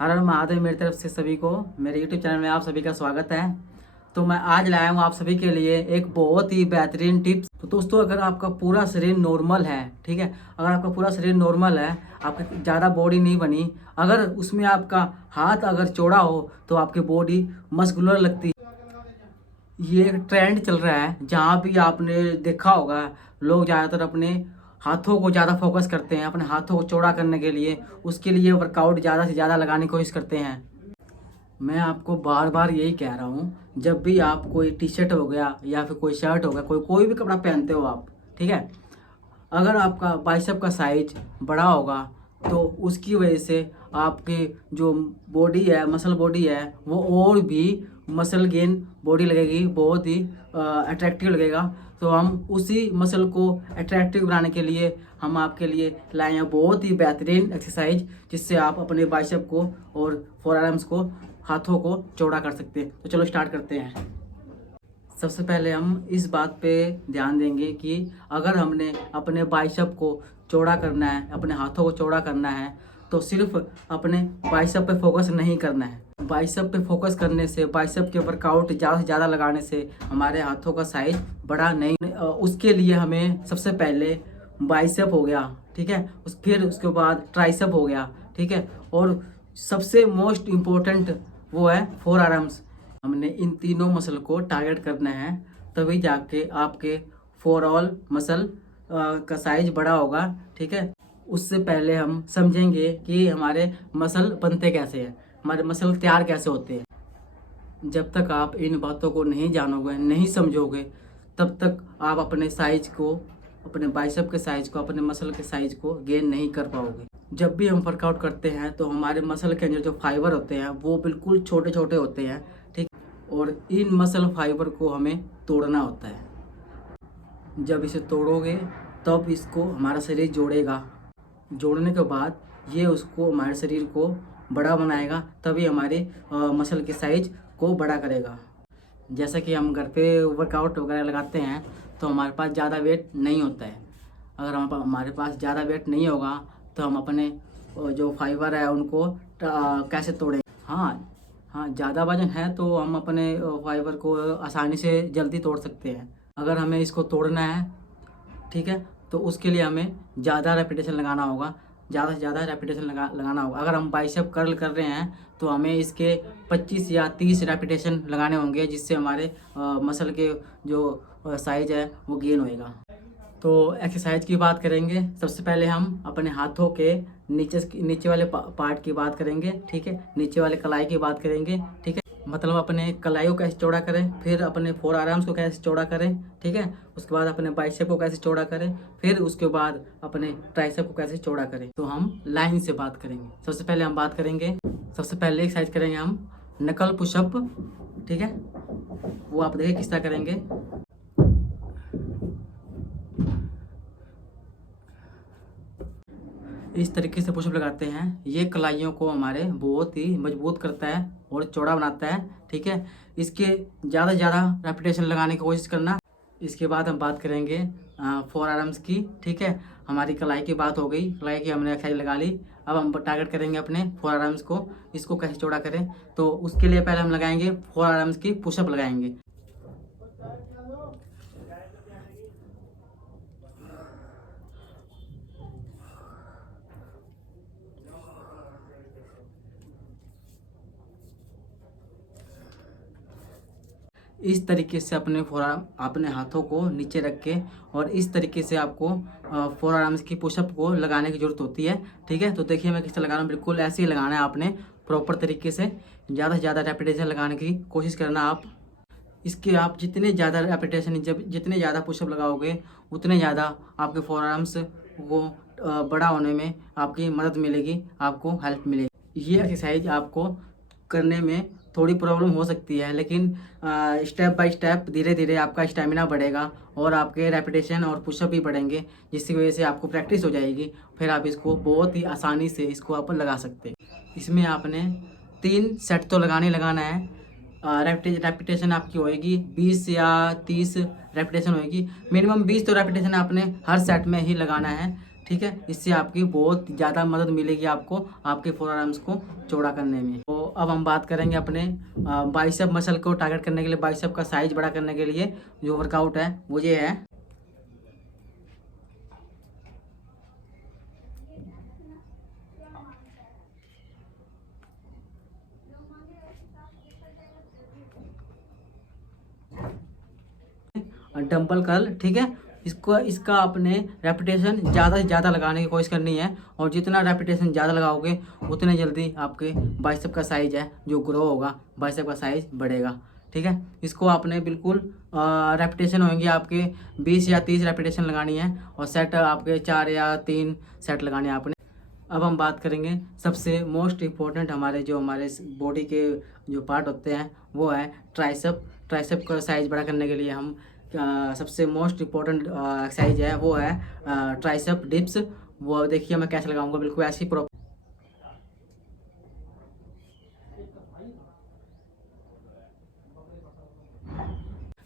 हर हर महादेव। मेरी तरफ से सभी को मेरे YouTube चैनल में आप सभी का स्वागत है। तो मैं आज लाया हूँ आप सभी के लिए एक बहुत ही बेहतरीन टिप्स। तो दोस्तों, अगर आपका पूरा शरीर नॉर्मल है, ठीक है, अगर आपका पूरा शरीर नॉर्मल है, आपकी ज़्यादा बॉडी नहीं बनी, अगर उसमें आपका हाथ अगर चौड़ा हो तो आपकी बॉडी मस्कुलर लगती। ये एक ट्रेंड चल रहा है, जहाँ भी आपने देखा होगा लोग ज़्यादातर अपने हाथों को ज़्यादा फोकस करते हैं, अपने हाथों को चौड़ा करने के लिए, उसके लिए वर्कआउट ज़्यादा से ज़्यादा लगाने की कोशिश करते हैं। मैं आपको बार बार यही कह रहा हूँ, जब भी आप कोई टी शर्ट हो गया या फिर कोई शर्ट हो गया, कोई भी कपड़ा पहनते हो आप, ठीक है, अगर आपका बाइसेप का साइज बड़ा होगा तो उसकी वजह से आपके जो बॉडी है, मसल बॉडी है, वो और भी मसल गेन बॉडी लगेगी, बहुत ही अट्रैक्टिव लगेगा। तो हम उसी मसल को अट्रैक्टिव बनाने के लिए हम आपके लिए लाए हैं बहुत ही बेहतरीन एक्सरसाइज, जिससे आप अपने बाइसेप को और फोर आर्म्स को, हाथों को चौड़ा कर सकते हैं। तो चलो स्टार्ट करते हैं। सबसे पहले हम इस बात पे ध्यान देंगे कि अगर हमने अपने बाइसेप को चौड़ा करना है, अपने हाथों को चौड़ा करना है, तो सिर्फ अपने बाइसेप पे फोकस नहीं करना है। बाइसेप पे फोकस करने से, बाइसेप के वर्कआउट ज़्यादा से ज़्यादा लगाने से हमारे हाथों का साइज बड़ा नहीं। उसके लिए हमें सबसे पहले बाइसेप हो गया, ठीक है, फिर उसके बाद ट्राइसेप हो गया, ठीक है, और सबसे मोस्ट इम्पोर्टेंट वो है फोर आर्म्स। हमने इन तीनों मसल को टारगेट करना है, तभी जाके आपके फोर ऑल मसल का साइज बड़ा होगा, ठीक है। उससे पहले हम समझेंगे कि हमारे मसल बनते कैसे हैं, हमारे मसल तैयार कैसे होते हैं। जब तक आप इन बातों को नहीं जानोगे, नहीं समझोगे, तब तक आप अपने साइज को, अपने बाइसेप के साइज को, अपने मसल के साइज को गेन नहीं कर पाओगे। जब भी हम वर्कआउट करते हैं तो हमारे मसल के अंदर जो फाइबर होते हैं वो बिल्कुल छोटे छोटे होते हैं, ठीक, और इन मसल फाइबर को हमें तोड़ना होता है। जब इसे तोड़ोगे तब इसको हमारा शरीर जोड़ेगा, जोड़ने के बाद ये उसको, हमारे शरीर को बड़ा बनाएगा, तभी हमारे मसल के साइज को बड़ा करेगा। जैसा कि हम घर पे वर्कआउट वगैरह लगाते हैं तो हमारे पास ज़्यादा वेट नहीं होता है। अगर हमारे पास ज़्यादा वेट नहीं होगा तो हम अपने जो फाइबर है उनको कैसे तोड़ेंगे। हाँ हाँ, ज़्यादा वजन है तो हम अपने फाइबर को आसानी से जल्दी तोड़ सकते हैं। अगर हमें इसको तोड़ना है, ठीक है, तो उसके लिए हमें ज़्यादा रेपिटेशन लगाना होगा, ज़्यादा से ज़्यादा रेपिटेशन लगाना होगा। अगर हम बाइसेप कर्ल कर रहे हैं तो हमें इसके 25 या 30 रेपिटेशन लगाने होंगे, जिससे हमारे मसल के जो साइज है वो गेन होएगा। तो एक्सरसाइज की बात करेंगे। सबसे पहले हम अपने हाथों के नीचे वाले पार्ट की बात करेंगे, ठीक है, नीचे वाले कलाई की बात करेंगे, ठीक है, मतलब अपने कलाई को कैसे चौड़ा करें, फिर अपने फोर आर्म्स को कैसे चौड़ा करें, ठीक है, उसके बाद अपने बाइसेप को कैसे चौड़ा करें, फिर उसके बाद अपने ट्राइसेप को कैसे चौड़ा करें। तो हम लाइन से बात करेंगे। सबसे पहले हम बात करेंगे, सबसे पहले एक्सरसाइज करेंगे हम नकल पुशअप, ठीक है, वो आप देखिए किस तरह करेंगे। इस तरीके से पुशअप लगाते हैं। ये कलाइयों को हमारे बहुत ही मजबूत करता है और चौड़ा बनाता है, ठीक है। इसके ज़्यादा से ज़्यादा रेपिटेशन लगाने की कोशिश करना। इसके बाद हम बात करेंगे फोर आर्म्स की, ठीक है। हमारी कलाई की बात हो गई, कलाई की हमने एक्सरसाइज लगा ली। अब हम टारगेट करेंगे अपने फोर आर्म्स को, इसको कैसे चौड़ा करें। तो उसके लिए पहले हम लगाएंगे फोर आर्म्स की पुशअप लगाएंगे। इस तरीके से अपने फोरआर्म, अपने हाथों को नीचे रख के, और इस तरीके से आपको फोर आर्म्स की पुशअप को लगाने की ज़रूरत होती है, ठीक है। तो देखिए मैं किस तरह लगा रहा हूँ, बिल्कुल ऐसे ही लगाना है आपने प्रॉपर तरीके से। ज़्यादा से ज़्यादा रेपिटेशन लगाने की कोशिश करना आप। इसके आप जितने ज़्यादा रेपिटेशन, जब जितने ज़्यादा पुशअप लगाओगे उतने ज़्यादा आपके फोर आर्म्स को बड़ा होने में आपकी मदद मिलेगी, आपको हेल्प मिलेगी। ये एक्सरसाइज आपको करने में थोड़ी प्रॉब्लम हो सकती है, लेकिन स्टेप बाय स्टेप, धीरे धीरे आपका स्टेमिना बढ़ेगा और आपके रेपिटेशन और पुशअप भी बढ़ेंगे, जिसकी वजह से आपको प्रैक्टिस हो जाएगी। फिर आप इसको बहुत ही आसानी से इसको आप लगा सकते हैं। इसमें आपने 3 सेट तो लगाना है। रेपिटेशन आपकी होएगी 20 या 30 रेपिटेशन होएगी। मिनिमम 20 तो रेपिटेशन आपने हर सेट में ही लगाना है, ठीक है। इससे आपकी बहुत ज़्यादा मदद मिलेगी आपको आपके फोर आर्म्स को चौड़ा करने में। तो अब हम बात करेंगे अपने बाइसेप मसल को टारगेट करने के लिए, बाइसेप का साइज बड़ा करने के लिए जो वर्कआउट है वो ये है। डंबल कर्ल, ठीक है। इसका आपने रेपिटेशन ज़्यादा से ज़्यादा लगाने की कोशिश करनी है, और जितना रेपिटेशन ज़्यादा लगाओगे उतने जल्दी आपके बाइसेप का साइज है जो ग्रो होगा, बाइसेप का साइज बढ़ेगा, ठीक है। इसको आपने बिल्कुल रेपिटेशन होंगे आपके 20 या 30 रेपिटेशन लगानी है, और सेट आपके 4 या 3 सेट लगाने हैं आपने। अब हम बात करेंगे सबसे मोस्ट इम्पोर्टेंट हमारे बॉडी के जो पार्ट होते हैं वो है ट्राइसेप। ट्राइसेप का साइज बड़ा करने के लिए हम सबसे मोस्ट इम्पोर्टेंट एक्सरसाइज है वो है ट्राइसेप डिप्स। वो देखिए मैं कैसे लगाऊंगा, बिल्कुल ऐसी प्रॉपर।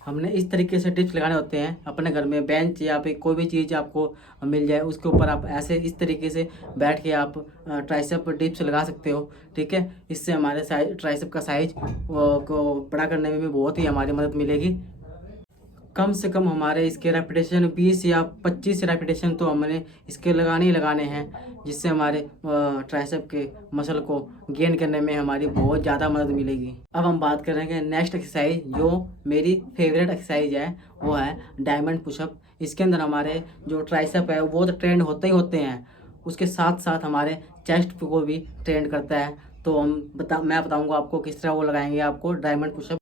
हमने इस तरीके से डिप्स लगाने होते हैं अपने घर में, बेंच या फिर कोई भी चीज़ आपको मिल जाए उसके ऊपर आप ऐसे इस तरीके से बैठ के आप ट्राइसेप डिप्स लगा सकते हो, ठीक है। इससे हमारे साइज ट्राइसेप का साइज को बड़ा करने में भी बहुत ही हमारी मदद मिलेगी। कम से कम हमारे इसके रेपिटेशन 20 या 25 रेपिटेशन तो हमने इसके लगाने ही लगाने हैं, जिससे हमारे ट्राइसेप के मसल को गेन करने में हमारी बहुत ज़्यादा मदद मिलेगी। अब हम बात करेंगे नेक्स्ट एक्सरसाइज जो मेरी फेवरेट एक्सरसाइज है वो है डायमंड पुशअप। इसके अंदर हमारे जो ट्राइसेप है वो तो ट्रेंड होते ही होते हैं, उसके साथ साथ हमारे चेस्ट को भी ट्रेंड करता है। तो मैं बताऊँगा आपको किस तरह वो लगाएंगे आपको डायमंड पुशअप।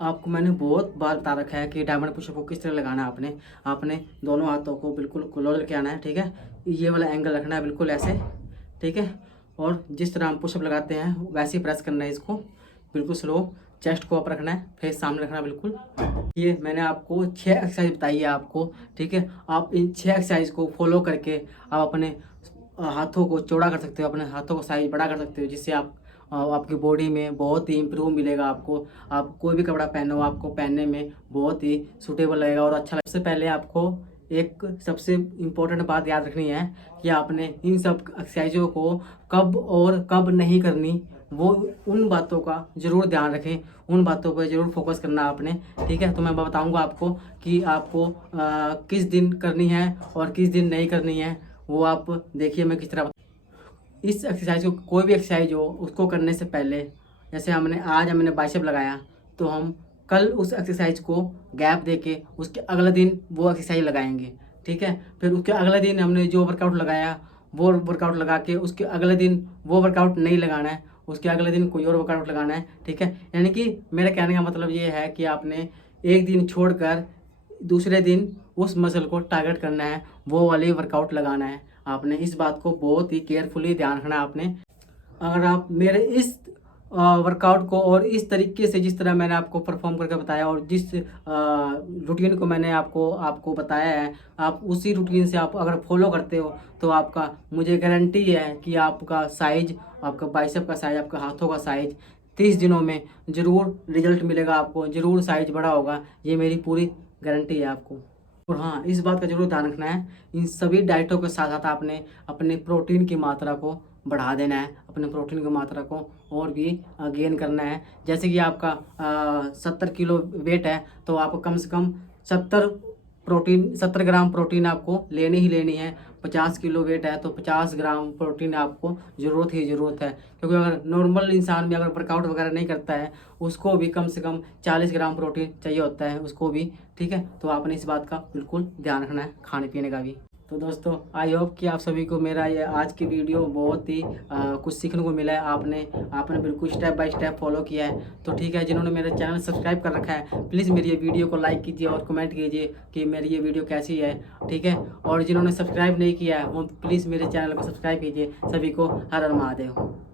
आपको मैंने बहुत बार बता रखा है कि डायमंड पुशअप को किस तरह लगाना है। आपने दोनों हाथों को बिल्कुल क्लोज करके आना है, ठीक है। ये वाला एंगल रखना है बिल्कुल ऐसे, ठीक है। और जिस तरह हम पुशअप लगाते हैं वैसे ही प्रेस करना है इसको, बिल्कुल स्लो। चेस्ट को अप रखना है, फेस सामने रखना है बिल्कुल। ये मैंने आपको 6 एक्सरसाइज बताई है आपको, ठीक है। आप इन 6 एक्सरसाइज को फॉलो करके आप अपने हाथों को चौड़ा कर सकते हो, अपने हाथों को साइज बड़ा कर सकते हो, जिससे आपकी बॉडी में बहुत ही इम्प्रूव मिलेगा आपको। आप कोई भी कपड़ा पहनो आपको पहनने में बहुत ही सूटेबल लगेगा और अच्छा लगेगा। सबसे पहले आपको एक सबसे इम्पोर्टेंट बात याद रखनी है कि आपने इन सब एक्सरसाइजों को कब और कब नहीं करनी, वो उन बातों का ज़रूर ध्यान रखें, उन बातों पर ज़रूर फोकस करना आपने, ठीक है। तो मैं बताऊंगा आपको कि आपको किस दिन करनी है और किस दिन नहीं करनी है, वो आप देखिए मैं किस तरह। इस एक्सरसाइज को कोई भी एक्सरसाइज हो उसको करने से पहले, जैसे हमने बाइसेप लगाया तो हम कल उस एक्सरसाइज को गैप देके उसके अगले दिन वो एक्सरसाइज लगाएंगे, ठीक है। फिर उसके अगले दिन हमने जो वर्कआउट लगाया वो वर्कआउट लगा के उसके अगले दिन वो वर्कआउट नहीं लगाना है, उसके अगले दिन कोई और वर्कआउट लगाना है, ठीक है। यानी कि मेरे कहने का मतलब ये है कि आपने एक दिन छोड़कर दूसरे दिन उस मसल को टारगेट करना है, वो वाली वर्कआउट लगाना है। आपने इस बात को बहुत ही केयरफुली ध्यान रखना है आपने। अगर आप मेरे इस वर्कआउट को और इस तरीके से जिस तरह मैंने आपको परफॉर्म करके बताया और जिस रूटीन को मैंने आपको बताया है, आप उसी रूटीन से आप अगर फॉलो करते हो तो आपका मुझे गारंटी है कि आपका साइज, आपका बाइसेप का साइज, आपका हाथों का साइज 30 दिनों में ज़रूर रिजल्ट मिलेगा आपको, ज़रूर साइज बड़ा होगा। ये मेरी पूरी गारंटी है आपको। और हाँ, इस बात का जरूर ध्यान रखना है, इन सभी डाइटों के साथ साथ आपने अपने प्रोटीन की मात्रा को बढ़ा देना है, अपने प्रोटीन की मात्रा को और भी गेन करना है। जैसे कि आपका 70 किलो वेट है तो आपको कम से कम 70 ग्राम प्रोटीन आपको लेनी ही लेनी है। 50 किलो वेट है तो 50 ग्राम प्रोटीन आपको ज़रूरत ही ज़रूरत है, क्योंकि अगर नॉर्मल इंसान भी अगर वर्कआउट वगैरह नहीं करता है उसको भी कम से कम 40 ग्राम प्रोटीन चाहिए होता है उसको भी, ठीक है। तो आपने इस बात का बिल्कुल ध्यान रखना है, खाने पीने का भी। तो दोस्तों आई होप कि आप सभी को मेरा ये आज की वीडियो बहुत ही कुछ सीखने को मिला है। आपने बिल्कुल स्टेप बाय स्टेप फॉलो किया है। तो ठीक है, जिन्होंने मेरा चैनल सब्सक्राइब कर रखा है प्लीज़ मेरी ये वीडियो को लाइक कीजिए और कमेंट कीजिए कि मेरी ये वीडियो कैसी है, ठीक है। और जिन्होंने सब्सक्राइब नहीं किया है वो प्लीज़ मेरे चैनल को सब्सक्राइब कीजिए। सभी को हर हर महादेव।